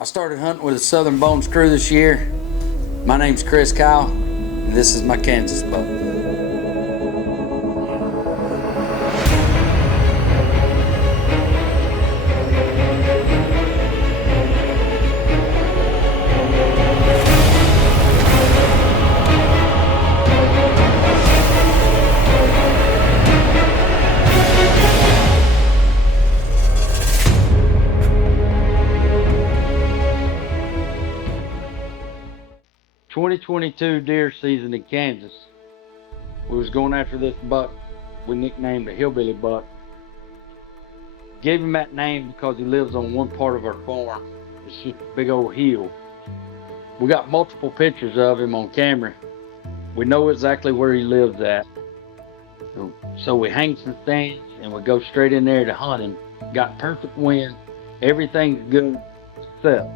I started hunting with the Southern Bones crew this year. My name's Chris Kyle, and this is my Kansas buck. 2022 deer season in Kansas. We was going after this buck we nicknamed the hillbilly buck. Gave him that name because he lives on one part of our farm. It's just a big old hill. We got multiple pictures of him on camera. We know exactly where he lives at. So we hang some stands and we go straight in there to hunt him. Got perfect wind. Everything's good except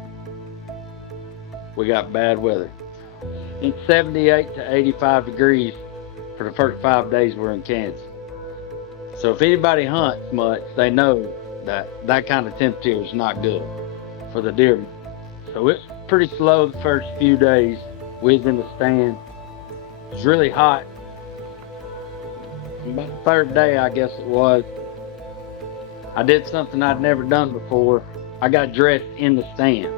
we got bad weather. It's 78 to 85 degrees for the first 5 days we're in Kansas. So if anybody hunts much, they know that kind of temperature is not good for the deer. So it's pretty slow the first few days. We was in the stand. It was really hot. About the third day, I guess it was, I did something I'd never done before. I got dressed in the stand.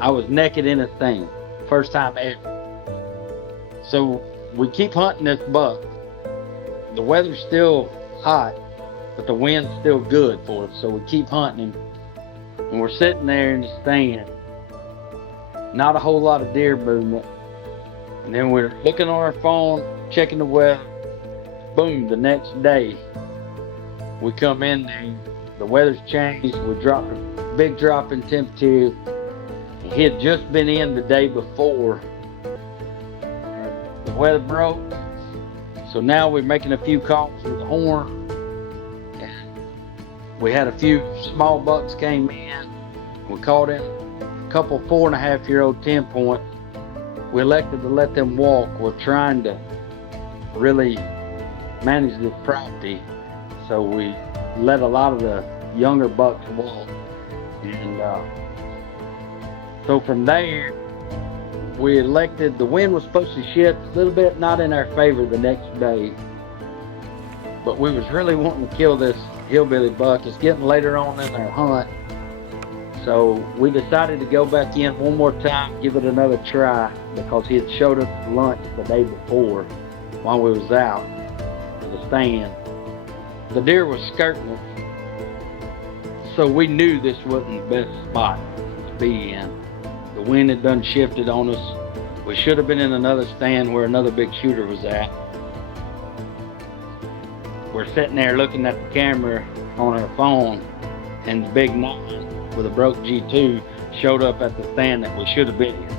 I was naked in a stand. First time ever. So we keep hunting this buck. The weather's still hot, but the wind's still good for us. So we keep hunting him. And we're sitting there in the stand. Not a whole lot of deer movement. And then we're looking on our phone, checking the weather. Boom, the next day, we come in there. The weather's changed. We dropped a big drop in temperature. He had just been in the day before. The weather broke, so now we're making a few calls with the horn. We had a few small bucks came in. We caught in a couple 4.5-year-old 10 points. We elected to let them walk. We're trying to really manage this property, so we let a lot of the younger bucks walk. And so from there, we elected, the wind was supposed to shift a little bit, not in our favor the next day. But we was really wanting to kill this hillbilly buck. It's getting later on in our hunt. So we decided to go back in one more time, give it another try, because he had showed up to lunch the day before while we was out to the stand. The deer was skirting us, so we knew this wasn't the best spot to be in. The wind had done shifted on us. We should have been in another stand where another big shooter was at. We're sitting there looking at the camera on our phone, and the big 9 with a broke G2 showed up at the stand that we should have been in.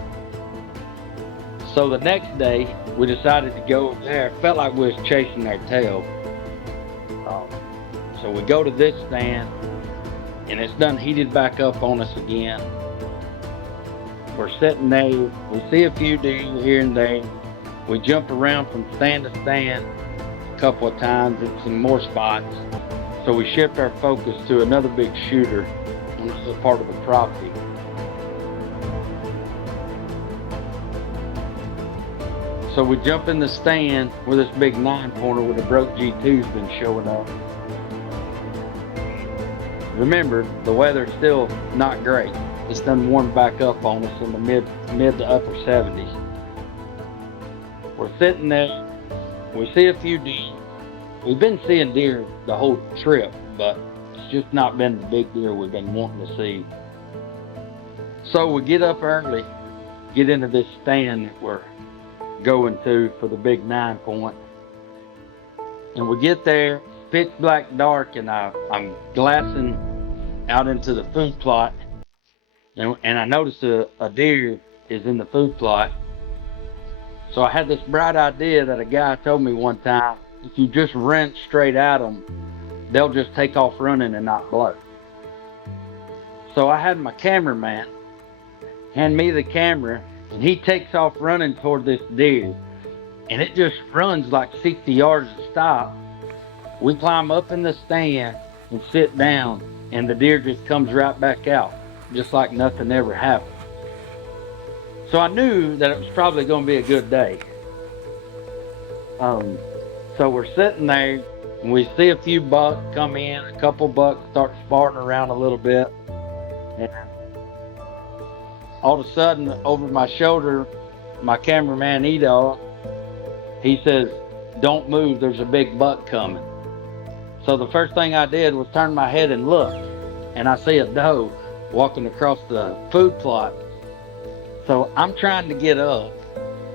So the next day, we decided to go there. It felt like we was chasing our tail. So we go to this stand, and it's done heated back up on us again. We're sitting there, we see a few deer here and there. We jump around from stand to stand a couple of times in some more spots. So we shift our focus to another big shooter on another part of the property. So we jump in the stand where this big 9-pointer with a broke G2's been showing up. Remember, the weather's still not great. It's done warmed back up on us in the mid to upper 70s. We're sitting there, we see a few deer. We've been seeing deer the whole trip, but it's just not been the big deer we've been wanting to see. So we get up early, get into this stand that we're going to for the big 9-point. And we get there, pitch black dark, and I'm glassing out into the food plot. And I noticed a deer is in the food plot. So I had this bright idea that a guy told me one time, if you just run straight at them, they'll just take off running and not blow. So I had my cameraman hand me the camera, and he takes off running toward this deer. And it just runs like 60 yards to stop. We climb up in the stand and sit down, and the deer just comes right back out. just like nothing ever happened. So I knew that it was probably going to be a good day. So we're sitting there, and we see a few bucks come in. A couple bucks start sparring around a little bit, and all of a sudden, over my shoulder, my cameraman Edo, he says, "Don't move. There's a big buck coming." So the first thing I did was turn my head and look, and I see a doe walking across the food plot. So I'm trying to get up,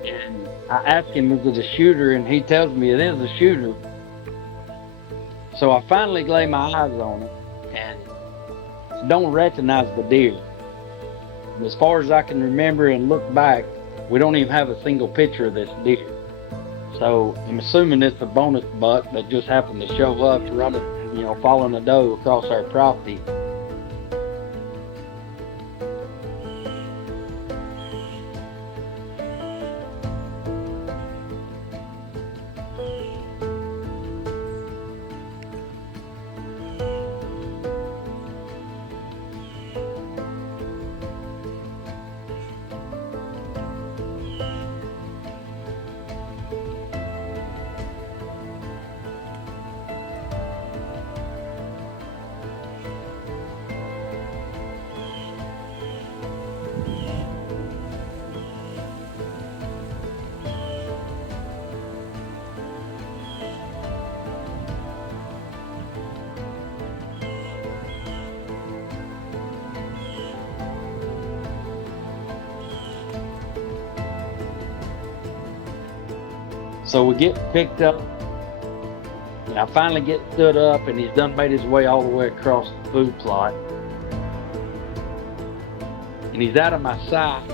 and I ask him, "Is it a shooter?" And he tells me it is a shooter. So I finally lay my eyes on it, and don't recognize the deer. As far as I can remember and look back, we don't even have a single picture of this deer. So I'm assuming it's a bonus buck that just happened to show up running, following a doe across our property. So we get picked up, and I finally get stood up, and he's done made his way all the way across the food plot. And he's out of my sight,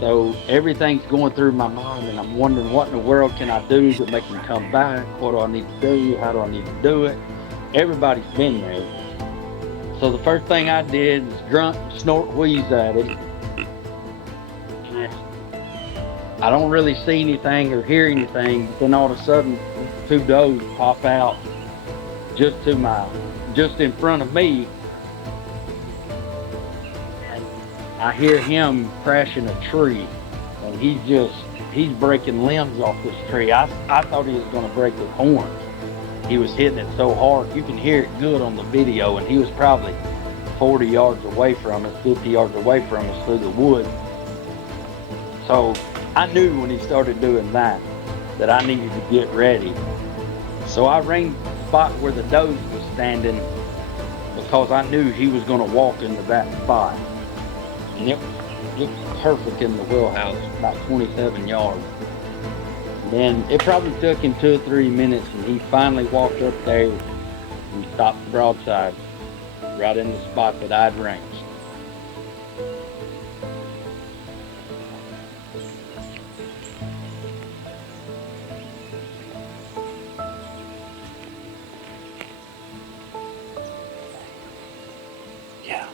so everything's going through my mind, and I'm wondering what in the world can I do to make him come back? What do I need to do? How do I need to do it? Everybody's been there. So the first thing I did is grunt, snort, wheeze at him. I don't really see anything or hear anything, but then all of a sudden, two does pop out just in front of me. And I hear him crashing a tree, and he's breaking limbs off this tree. I thought he was gonna break his horn. He was hitting it so hard, you can hear it good on the video, and he was probably 40 yards away from us, 50 yards away from us through the woods. So I knew when he started doing that I needed to get ready. So I ranged the spot where the doe was standing because I knew he was going to walk into that spot. And it was perfect in the wheelhouse, about 27 yards. And then it probably took him 2 or 3 minutes, and he finally walked up there and stopped the broadside right in the spot that I'd ranged. Yeah.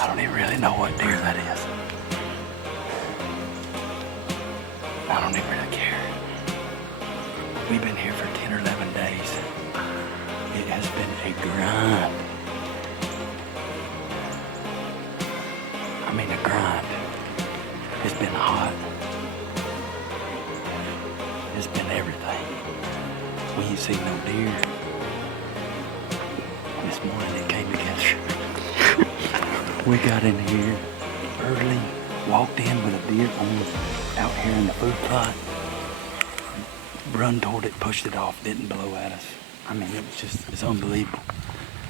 I don't even really know what deer that is. I don't even really care. We've been here for 10 or 11 days. It has been a grind. I mean a grind. It's been hot. It's been everything. We ain't seen no deer. This morning it came together. We got in here early, walked in with a deer out here in the food plot, run toward it, pushed it off, didn't blow at us. I mean, it's unbelievable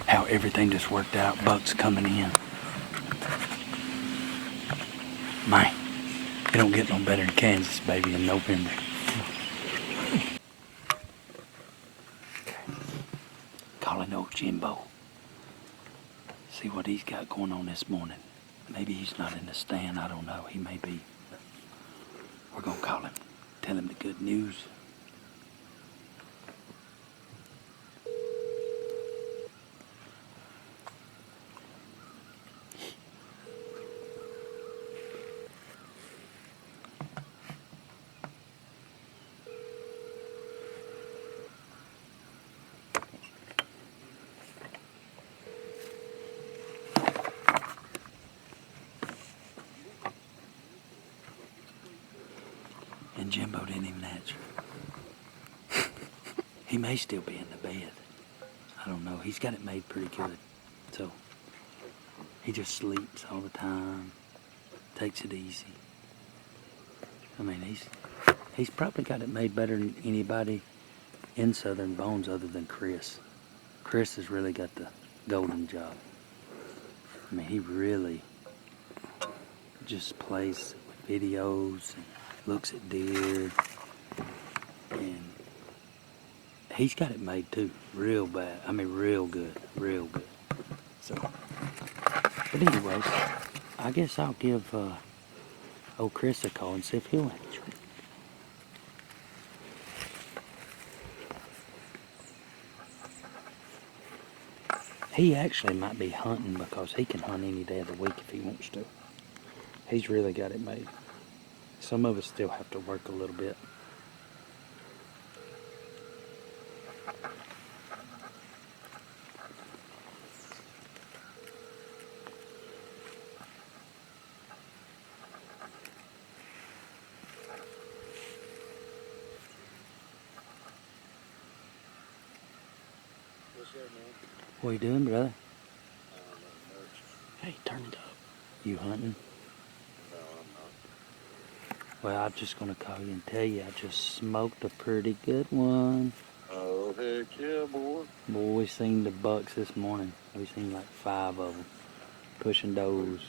how everything just worked out, bucks coming in. Man, it don't get no better in Kansas, baby, in November. Jimbo. See what he's got going on this morning. Maybe he's not in the stand, I don't know. He may be. But we're gonna call him, tell him the good news. And Jimbo didn't even answer. He may still be in the bed. I don't know. He's got it made pretty good. So he just sleeps all the time, takes it easy. I mean, he's probably got it made better than anybody in Southern Bones other than Chris. Chris has really got the golden job. I mean, he really just plays with videos and looks at deer, and he's got it made too, real bad. I mean, real good, real good. So, but anyways, I guess I'll give old Chris a call and see if he'll answer it. He actually might be hunting because he can hunt any day of the week if he wants to. He's really got it made. Some of us still have to work a little bit. What's up, man? What are you doing, brother? Not much. Hey, turn it up. You hunting? No, I'm not. Well, I'm just gonna call you and tell you I just smoked a pretty good one. Oh, heck yeah, boy. Boy, we seen the bucks this morning. We seen like 5 of them pushing does.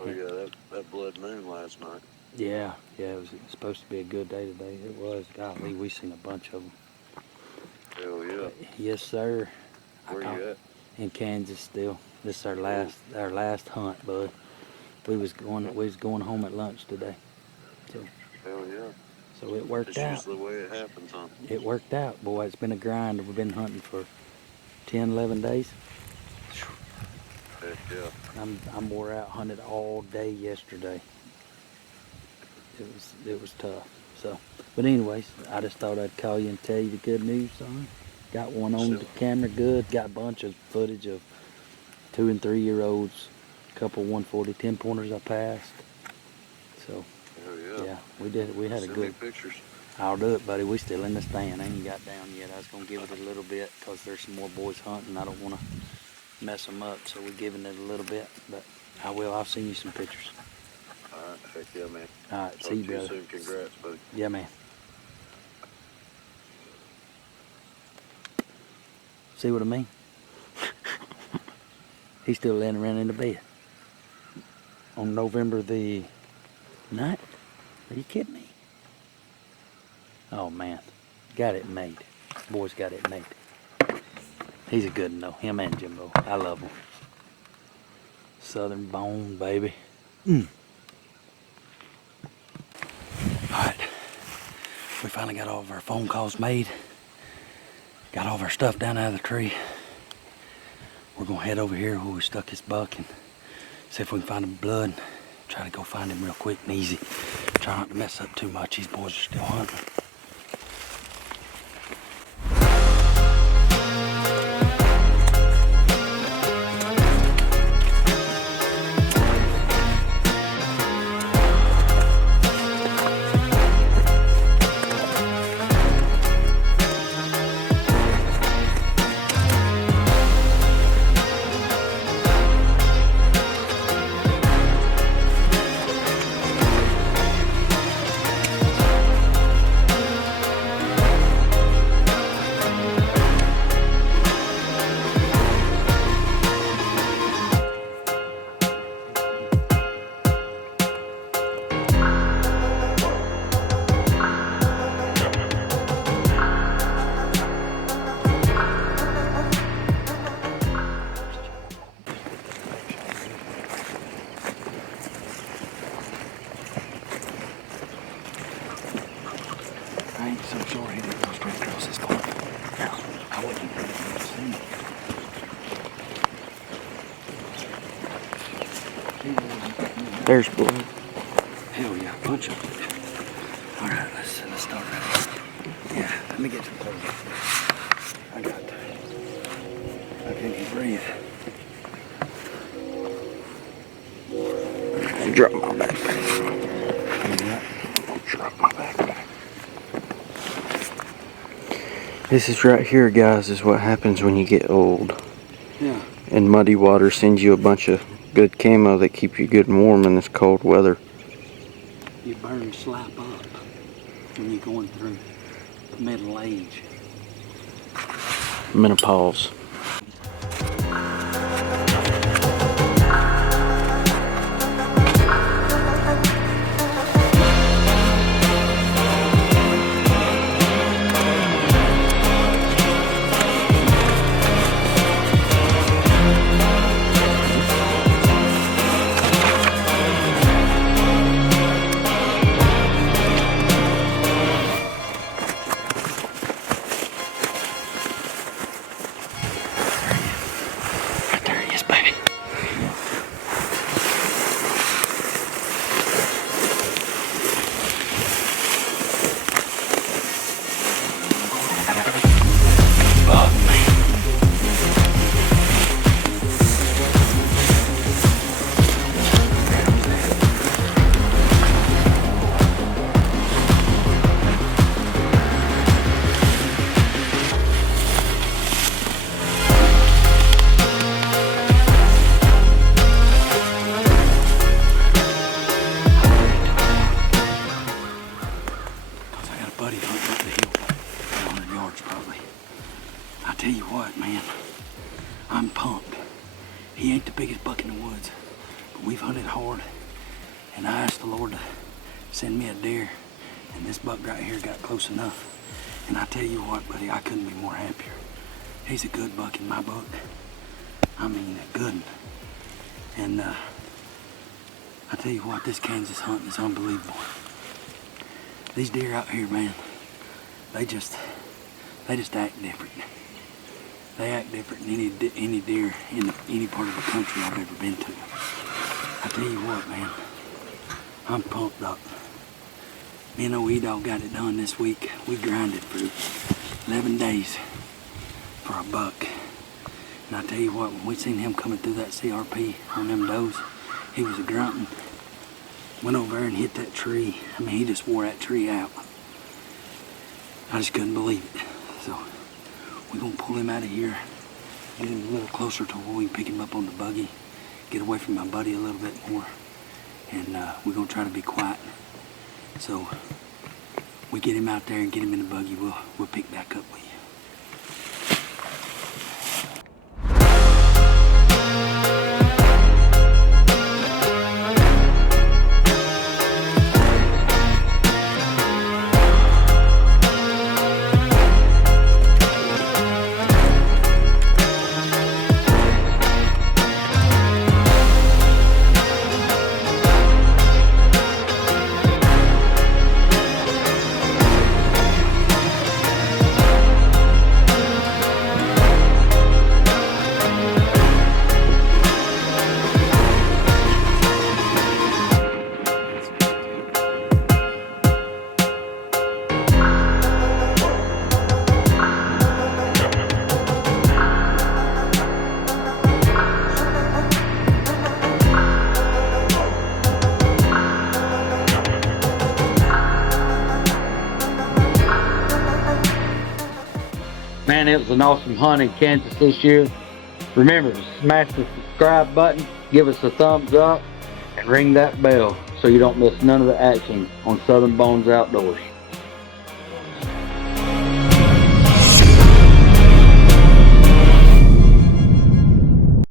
Oh, yeah, that blood moon last night. Yeah, it was supposed to be a good day today. It was. Golly, we seen a bunch of them. Hell yeah. Yes, sir. Where you at? In Kansas still. This is our last hunt, bud. We was going home at lunch today. So, Hell yeah. so it worked It's out. usually the way it happens, huh? It worked out, boy. It's been a grind. We've been hunting for 10, 11 days. Heck yeah. I'm wore out. Hunted all day yesterday. It was tough. So, but anyways, I just thought I'd call you and tell you the good news, son. Got one on the camera good. Got a bunch of footage of 2 and 3 year olds. A couple 140 10 pointers I passed. So Hell yeah. we did. We had a Send good. me pictures. I'll do it, buddy. We still in the stand. I ain't got down yet. I was gonna give it a little bit because there's some more boys hunting. I don't want to mess them up, so we're giving it a little bit. But I will. I'll send you some pictures. All right. Heck yeah, man. All right. Talk See you, to you brother. soon. Congrats, buddy. Yeah, man. See what I mean? He's still laying around in the bed. On November the 9th? Are you kidding me? Oh, man. Got it made. Boy's got it made. He's a good one, though. Him and Jimbo. I love him. Southern bone, baby. All right. We finally got all of our phone calls made. Got all of our stuff down out of the tree. We're gonna head over here where we stuck his buck and see if we can find the blood. Try to go find him real quick and easy. Try not to mess up too much. These boys are still hunting. he didn't go straight across his car. No, I wouldn't have seen it. There's blood. Hell yeah, punch up it. All right, let's start right. Yeah, let me get some clothes. I can't even breathe. Drop my backpack. Drop my backpack. This is right here, guys, is what happens when you get old. Yeah. And Muddy Water sends you a bunch of good camo that keep you good and warm in this cold weather. You burn slap up when you're going through middle age. Menopause. There he is, baby. Buddy hunting up the hill, 100 yards probably. I tell you what, man, I'm pumped. He ain't the biggest buck in the woods, but we've hunted hard, and I asked the Lord to send me a deer, and this buck right here got close enough. And I tell you what, buddy, I couldn't be more happier. He's a good buck in my book. I mean, a good one. And I tell you what, this Kansas hunting is unbelievable. These deer out here, man, they just act different. They act different than any deer in any part of the country I've ever been to. I tell you what, man, I'm pumped up. Me and old E-Dog got it done this week. We grinded for 11 days for a buck. And I tell you what, when we seen him coming through that CRP on them does, he was a grunting. Went over there and hit that tree. I mean, he just wore that tree out. I just couldn't believe it. So we're gonna pull him out of here, get him a little closer to where we can pick him up on the buggy, get away from my buddy a little bit more, and we're gonna try to be quiet. So we get him out there and get him in the buggy. We'll pick back up with you. Man, it was an awesome hunt in Kansas this year. Remember to smash the subscribe button, give us a thumbs up, and ring that bell so you don't miss none of the action on Southern Bones Outdoors.